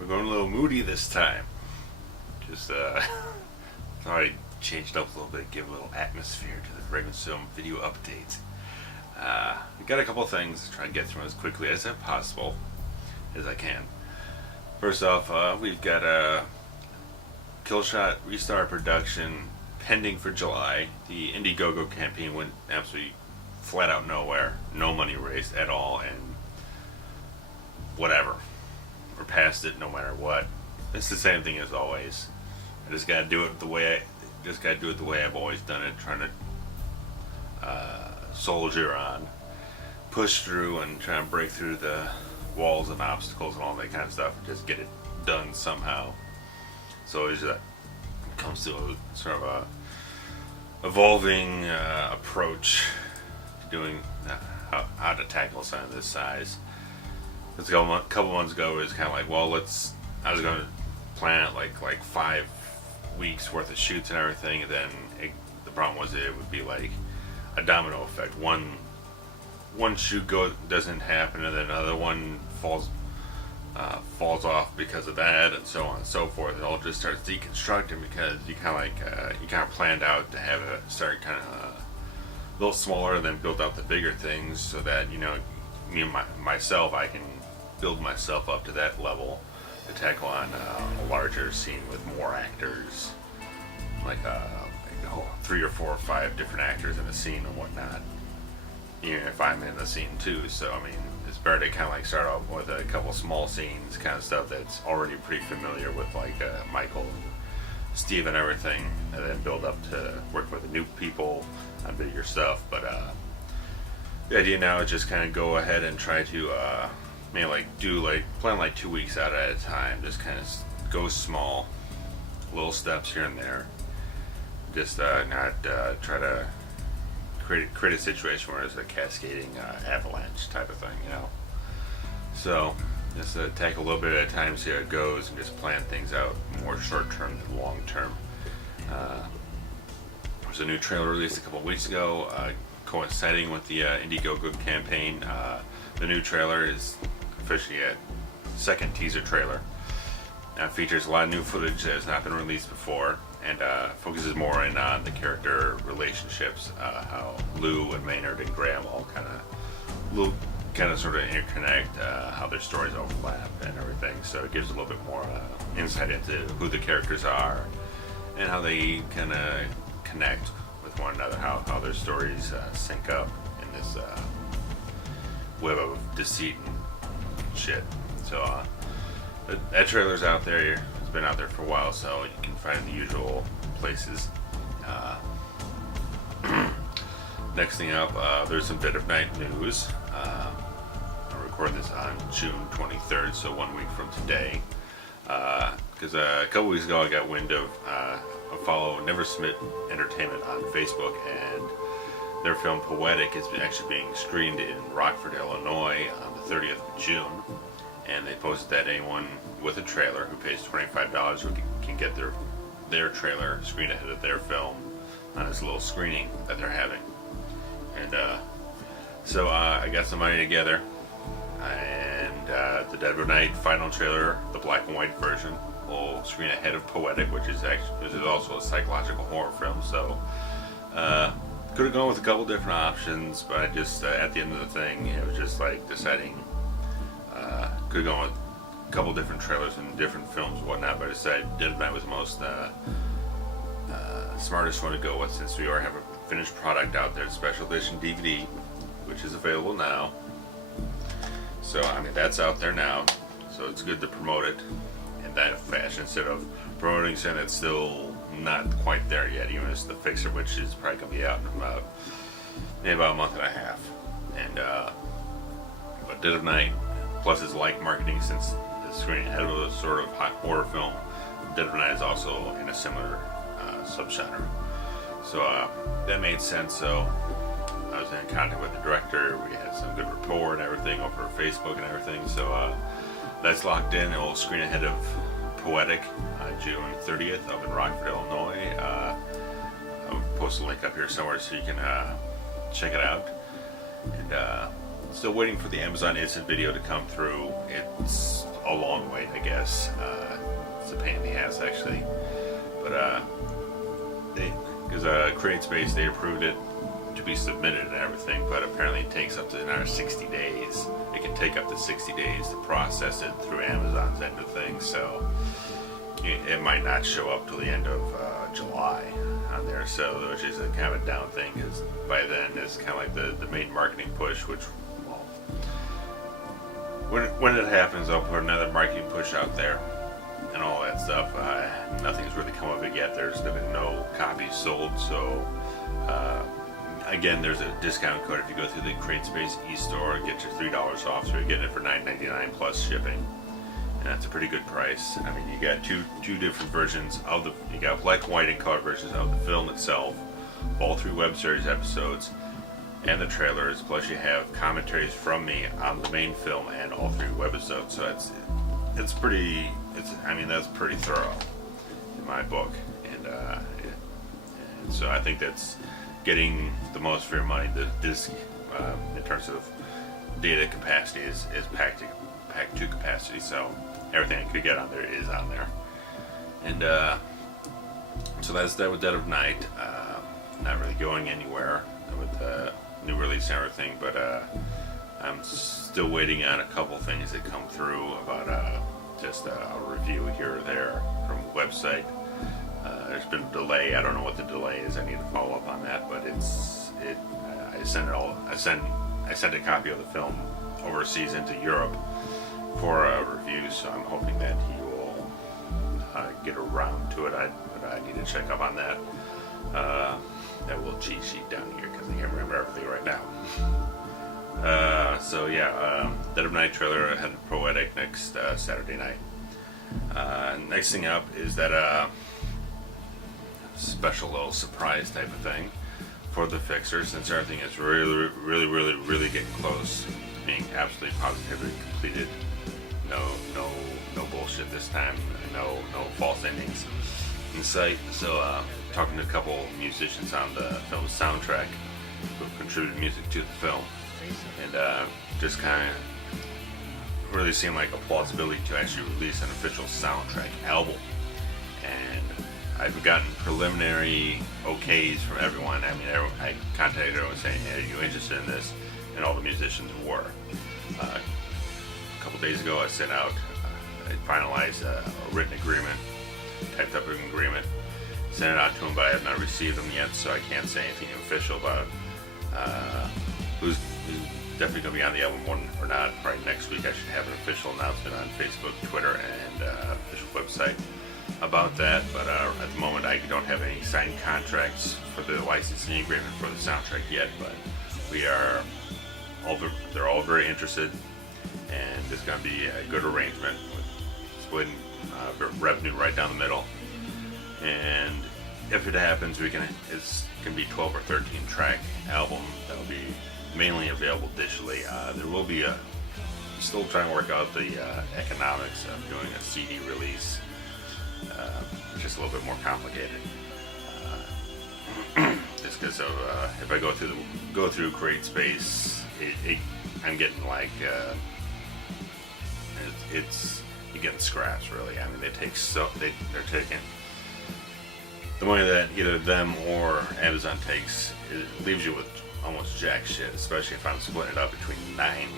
We're going a little moody this time. Just thought I'd change it up a little bit, give a little atmosphere to the RavensFilm video update. We got a couple things to try and get through as quickly as possible as I can. First off, we've got a Killshot Restart production pending for July. The Indiegogo campaign went absolutely flat out nowhere. No money raised at all, and whatever. We're past it no matter what. It's the same thing as always. I just gotta do it the way I've always done it, trying to soldier on, push through, and try and break through the walls and obstacles and all that kind of stuff, and just get it done somehow. So it comes to a sort of a evolving approach to doing how to tackle something this size. A couple months ago, it was kind of like, well, I was going to plan it like 5 weeks worth of shoots and everything, and then the problem was that it would be like a domino effect. One shoot doesn't happen, and then another one falls off because of that, and so on and so forth. It all just starts deconstructing because you kind of planned out to have it start kind of a little smaller and then build out the bigger things, so that, you know, me and myself, I can build myself up to that level to tackle on a larger scene with more actors, like 3 or 4 or 5 different actors in a scene and whatnot, even if I'm in the scene too. So I mean, it's better to kind of like start off with a couple small scenes, kind of stuff that's already pretty familiar with, like Michael and Steve and everything, and then build up to work with the new people on bigger stuff. But the idea now is just kind of go ahead and try to plan like 2 weeks out at a time. Just kind of go small, little steps here and there. Just not try to create a situation where it's a cascading avalanche type of thing, you know. So just take a little bit at a time, see how it goes, and just plan things out more short term than long term. There was a new trailer released a couple weeks ago, coinciding with the Indiegogo campaign. The new trailer is officially a second teaser trailer. Features a lot of new footage that has not been released before, and focuses more in on the character relationships, how Lou and Maynard and Graham all kind of sort of interconnect, how their stories overlap and everything. So it gives a little bit more insight into who the characters are and how they kind of connect with one another, how their stories sync up in this web of deceit and shit. So that trailer's out there. It's been out there for a while, so you can find the usual places. Next thing up, there's some Dead of Night news. I record this on June 23rd, so 1 week from today. Because a couple weeks ago I got wind of follow Never Submit Entertainment on Facebook, and their film Poetic is actually being screened in Rockford, Illinois on the 30th of June. And they posted that anyone with a trailer who pays $25 can get their trailer screened ahead of their film on this little screening that they're having. And so I got some money together, and the Dead of Night final trailer, the black and white version, will screen ahead of Poetic, which is also a psychological horror film. So could have gone with a couple different options, but I just at the end of the thing, it was just like deciding. Could have gone with a couple different trailers and different films and whatnot, but I decided Dead of Night was the most smartest one to go with, since we already have a finished product out there, special edition DVD, which is available now. So I mean, that's out there now, so it's good to promote it in that fashion instead of promoting something that's still not quite there yet, even as the Fixer, which is probably going to be out in about a month and a half. And but Dead of Night, plus its like marketing, since the screening ahead of a sort of hot horror film, Dead of Night is also in a similar subgenre. So that made sense. So I was in contact with the director. We had some good rapport and everything over Facebook and everything. So that's locked in. It will screen ahead of Poetic on June 30th up in Rockford, Illinois. I'll post a link up here somewhere so you can check it out. And Still waiting for the Amazon Instant Video to come through. It's a long wait, I guess. It's a pain in the ass, actually. But because CreateSpace, they approved it to be submitted and everything, but apparently it takes up to another 60 days. It can take up to 60 days to process it through Amazon's end of things, so it might not show up till the end of July on there, so which is a kind of a down thing, because by then it's kind of like the main marketing push, which, well, when it happens, I'll put another marketing push out there and all that stuff. Nothing's really come of it yet. There's been no copies sold, so again, there's a discount code if you go through the CreateSpace e-store, get your $3 off, so you're getting it for $9.99 plus shipping, and that's a pretty good price. I mean, you got two different versions of you got black and white and color versions of the film itself, all 3 web series episodes, and the trailers, plus you have commentaries from me on the main film and all 3 webisodes, so it's pretty, I mean, that's pretty thorough in my book, and so I think that's getting the most for your money. The disc, in terms of data capacity, is packed to capacity, so everything I could get on there is on there. And so that's that with Dead of Night. Not really going anywhere with the new release and everything, but I'm still waiting on a couple things that come through about just a review here or there from a website. There's been a delay. I don't know what the delay is. I need to follow up on that. But I sent a copy of the film overseas into Europe for a review. So I'm hoping that he will get around to it. But I need to check up on that. That little cheat sheet down here, because I can't remember everything right now. So yeah, Dead of Night trailer ahead of Poetic next Saturday night. Next thing up is that special little surprise type of thing for the Fixer, since everything is really getting close to being absolutely positively completed. No bullshit this time. No false endings in sight. So talking to a couple musicians on the film's soundtrack who contributed music to the film, and just kind of really seemed like a plausibility to actually release an official soundtrack album. And I've gotten preliminary okays from everyone. I mean, I contacted everyone saying, "Hey, are you interested in this?" And all the musicians were. A couple days ago, I sent out, I finalized a written agreement, typed up an agreement, sent it out to them, but I have not received them yet, so I can't say anything official about who's definitely going to be on the album one or not. Probably next week I should have an official announcement on Facebook, Twitter, and official website about that, but at the moment I don't have any signed contracts for the licensing agreement for the soundtrack yet, but they're all very interested, and it's going to be a good arrangement with splitting revenue right down the middle. And if it happens, it's going to be 12 or 13 track album that will be mainly available digitally. There will be still trying to work out the economics of doing a CD release. It's just a little bit more complicated. Just because of if I go through CreateSpace, I'm getting like you're getting scraps really. I mean, they're taking the money that either them or Amazon takes. It leaves you with almost jack shit, especially if I'm splitting it up between 9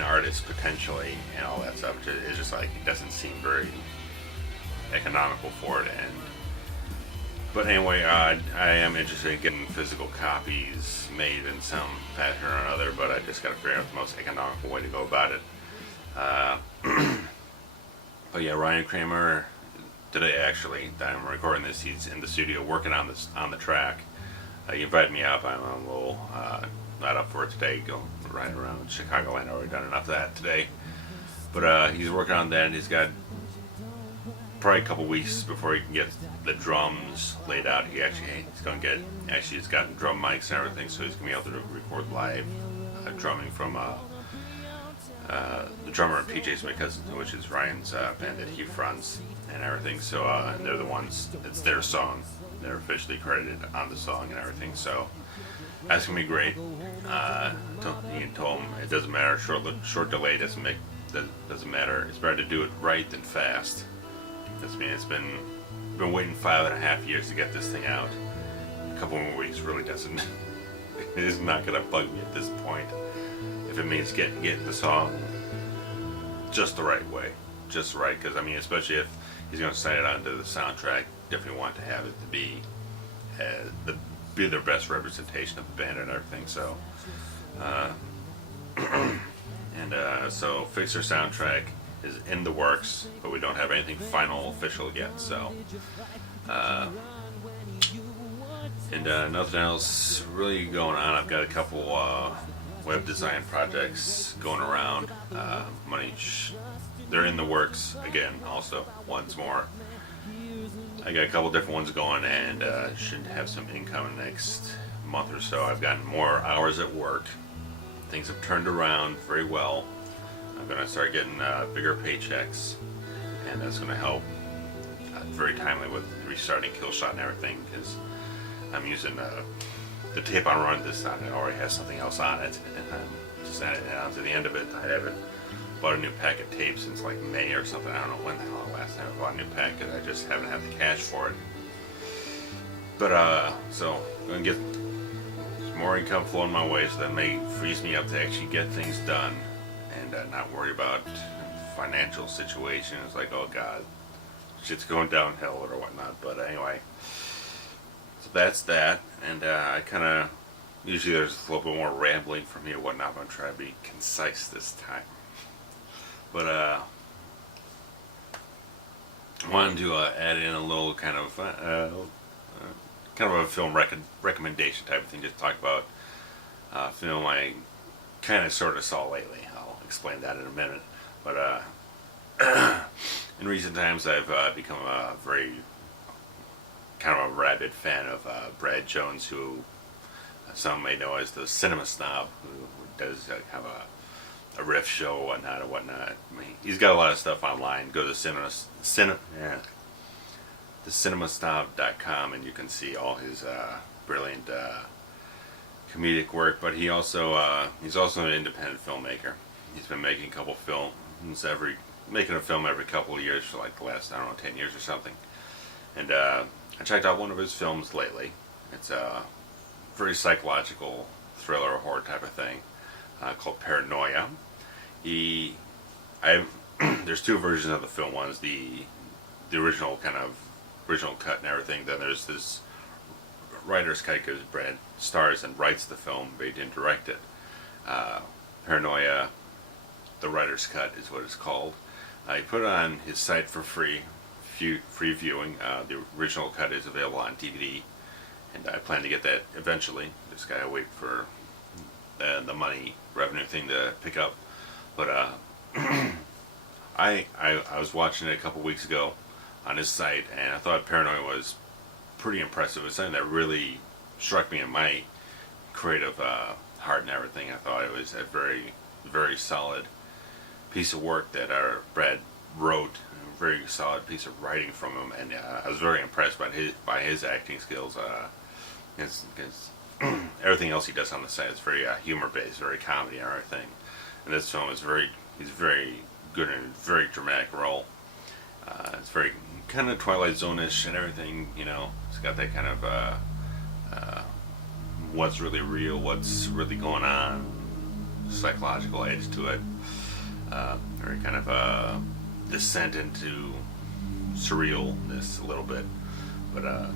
artists potentially and all that stuff. It's just like, it doesn't seem very economical for it. But anyway, I am interested in getting physical copies made in some fashion or another, but I just got to figure out the most economical way to go about it. But yeah, Ryan Kramer, today actually, that I'm recording this, he's in the studio working on the track. He invited me up. I'm a little not up for it today, going right around Chicagoland. I've already done enough of that today. But he's working on that, and he's got probably a couple weeks before he can get the drums laid out. He's gotten drum mics and everything, so he's going to be able to record live drumming from the drummer at PJ's My Cousin, which is Ryan's band that he fronts and everything. So and they're the ones, it's their song. They're officially credited on the song and everything. So That's gonna be great. Ian told him it doesn't matter. Short delay doesn't matter. It's better to do it right than fast. That's me. It's been waiting 5.5 years to get this thing out. A couple more weeks really doesn't. It is not gonna bug me at this point. If it means getting the song just the right way, just right. Because I mean, especially if he's gonna sign it onto the soundtrack, definitely want to have it to be their best representation of the band and everything. So, so Fixer soundtrack is in the works, but we don't have anything final official yet. So, nothing else really going on. I've got a couple web design projects going around. They're in the works again. Also, once more. I got a couple different ones going, and should have some income next month or so. I've gotten more hours at work. Things have turned around very well. I'm going to start getting bigger paychecks, and that's going to help very timely with restarting Killshot and everything, because I'm using the tape on run this time. It already has something else on it, and I'm just adding it on to the end of it. I haven't bought a new pack of tape since like May or something. I don't know when the hell last time I bought a new pack, because I just haven't had the cash for it. But so I'm gonna get some more income flowing my way, so that may frees me up to actually get things done and not worry about financial situation. It's like, oh god, shit's going downhill or whatnot. But anyway, so that's that. And I kind of usually there's a little bit more rambling from me or whatnot. But I'm trying to be concise this time. But I wanted to add in a little kind of a film recommendation type of thing. Just talk about a film I kind of sort of saw lately. I'll explain that in a minute. But in recent times, I've become a very kind of a rabid fan of Brad Jones, who some may know as the cinema snob, who does have a riff show and whatnot. I mean, he's got a lot of stuff online. Go to thecinemasnob.com and you can see all his brilliant comedic work. But he's also an independent filmmaker. He's been making a couple films making a film every couple of years for like the last 10 years or something. And I checked out one of his films lately. It's a very psychological thriller horror type of thing. Called Paranoia. There's two versions of the film. One's the original cut and everything. Then there's this writer's cut, because Brad stars and writes the film, but he didn't direct it. Paranoia, the writer's cut is what it's called. He put it on his site for free viewing. The original cut is available on DVD, and I plan to get that eventually. Just gotta wait for the money revenue thing to pick up. But I was watching it a couple weeks ago on his site, and I thought Paranoia was pretty impressive. It's something that really struck me in my creative heart and everything. I thought it was a very, very solid piece of work that Brad wrote. A very solid piece of writing from him, and I was very impressed by his acting skills. Because everything else he does on the site is very humor-based, very comedy and everything. And this film is he's very good in a very dramatic role. It's very kind of Twilight Zone-ish and everything, you know. It's got that kind of what's really real, what's really going on, psychological edge to it. Very kind of descent into surrealness a little bit. But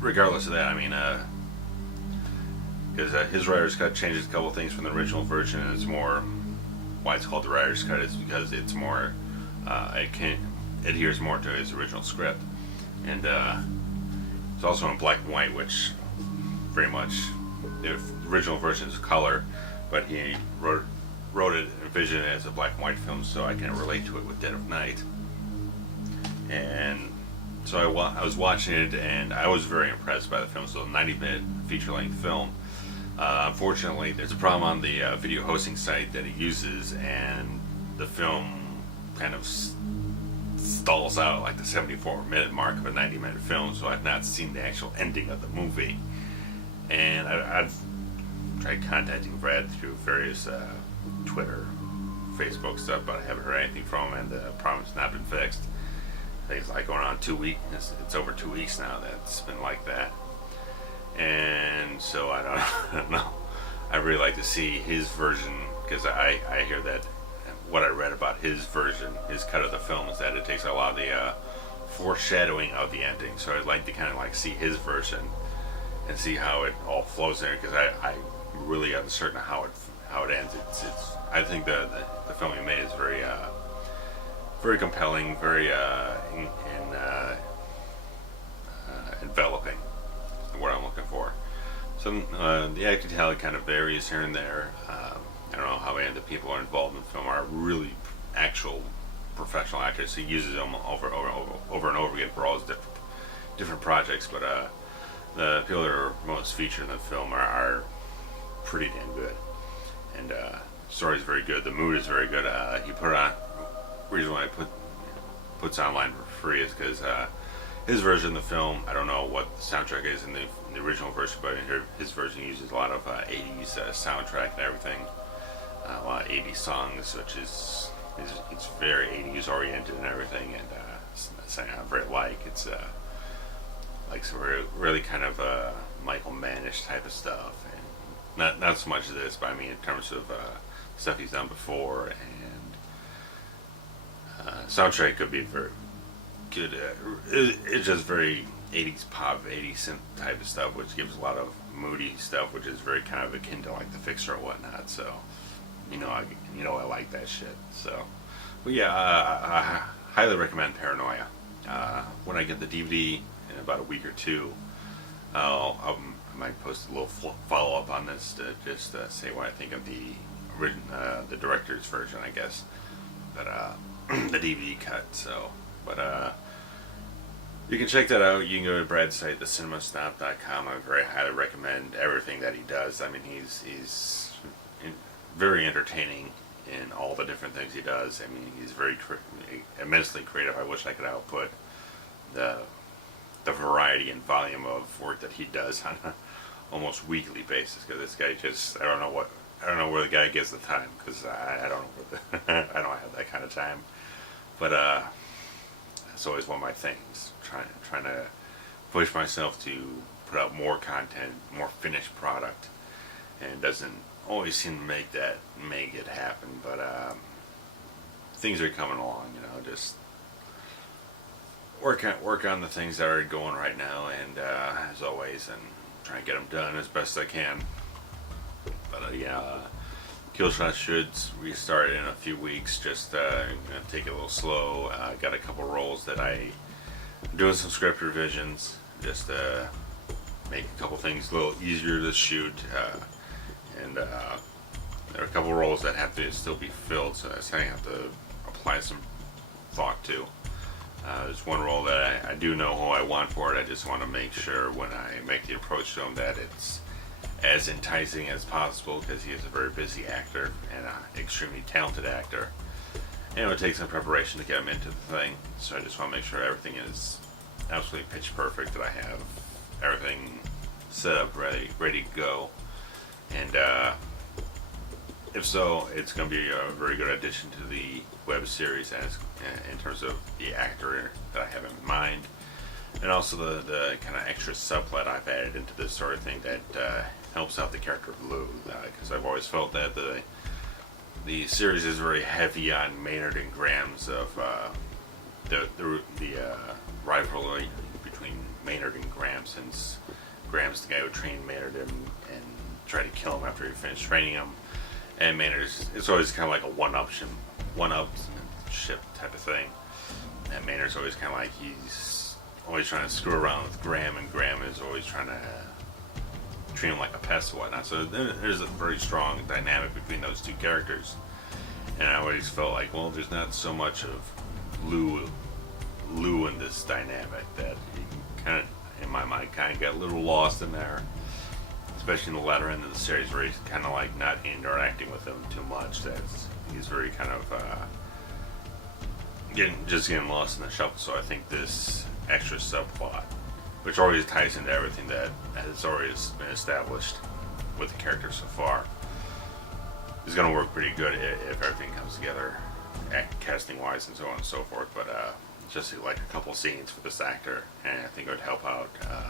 regardless of that, I mean, because his writer's cut changes a couple things from the original version, and it's more, why it's called the writer's cut is because it's more, it adheres more to his original script, and it's also in black and white, which very much, the original version is color, but he wrote it, envisioned it as a black and white film, so I can relate to it with Dead of Night. And so I was watching it, and I was very impressed by the film. So a 90-minute feature-length film. Unfortunately, there's a problem on the video hosting site that he uses, and the film kind of stalls out like the 74-minute mark of a 90-minute film, so I've not seen the actual ending of the movie. And I've tried contacting Brad through various Twitter, Facebook stuff, but I haven't heard anything from him, and the problem's not been fixed. I think it's like going on 2 weeks. It's over 2 weeks now that's been like that, and so I don't know. I really like to see his version, because I hear that what I read about his version, his cut of the film, is that it takes a lot of the foreshadowing of the ending. So I'd like to kind of like see his version and see how it all flows there, because I'm really uncertain of how it ends. It's I think the film he made is very compelling, very enveloping. Is what I'm looking for. So the acting talent kind of varies here and there. I don't know how many of the people who are involved in the film are really actual professional actors. He uses them over and over again for all his different projects, but the people that are most featured in the film are pretty damn good. And the story is very good. The mood is very good. He put it on. The reason why I puts online for free is because his version of the film, I don't know what the soundtrack is in the original version, but in his version uses a lot of 80s soundtrack and everything. A lot of 80s songs, which is it's very 80s oriented and everything, and it's something I very like. It's like some really kind of Michael Mannish type of stuff, and not so much of this, but I mean in terms of stuff he's done before, and soundtrack could be very good. It's just very 80s pop, 80s synth type of stuff, which gives a lot of moody stuff, which is very kind of akin to like The Fixer or whatnot. So I like that shit. So, but yeah, I highly recommend Paranoia. When I get the DVD in about a week or two, I might post a little follow up on this to just say what I think of the director's version, I guess, but the DVD cut. So, but you can check that out. You can go to Brad's site, thecinemasnob.com. I very highly recommend everything that he does. I mean, he's very entertaining in all the different things he does. I mean, he's very immensely creative. I wish I could output the variety and volume of work that he does on a almost weekly basis, because this guy just, I don't know where the guy gets the time, because I don't know I don't have that kind of time. But it's always one of my things, trying to push myself to put out more content, more finished product, and it doesn't always seem to make it happen. But things are coming along, just work on the things that are going right now, and as always, and try and get them done as best I can. But Killshot should restart in a few weeks. Just gonna take it a little slow. Got a couple roles that I'm doing some script revisions, just make a couple things a little easier to shoot, and there are a couple roles that have to still be filled, so that's something I have to apply some thought to. There's one role that I do know who I want for it. I just want to make sure when I make the approach to him that it's as enticing as possible, because he is a very busy actor and an extremely talented actor, and it would take some preparation to get him into the thing. So I just want to make sure everything is absolutely pitch perfect, that I have everything set up ready to go, and if so, it's going to be a very good addition to the web series in terms of the actor that I have in mind, and also the kind of extra subplot I've added into this sort of thing that helps out the character of Lou, because I've always felt that the series is very heavy on Maynard and Graham's of the rivalry between Maynard and Graham, since Graham's the guy who trained Maynard and tried to kill him after he finished training him, and Maynard's, it's always kind of like a one-upship type of thing, and Maynard's always kind of like, he's always trying to screw around with Graham, and Graham is always trying to treat him like a pest and whatnot. So there's a very strong dynamic between those two characters, and I always felt like, well, there's not so much of Lou in this dynamic, that he kind of, in my mind, kind of got a little lost in there, especially in the latter end of the series, where he's kind of like not interacting with them too much. That he's very kind of getting lost in the shuffle. So I think this extra subplot, which always ties into everything that has already been established, with the character so far is going to work pretty good if everything comes together, casting wise and so on and so forth. But just like a couple scenes for this actor, and I think it would help out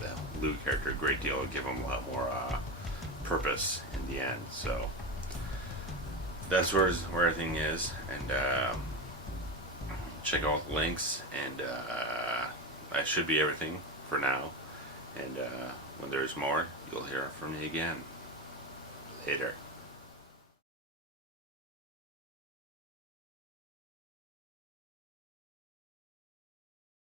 the Lou character a great deal, give him a lot more purpose in the end. So that's where everything is, and check out the links, and that should be everything for now. And when there's more, you'll hear from me again later.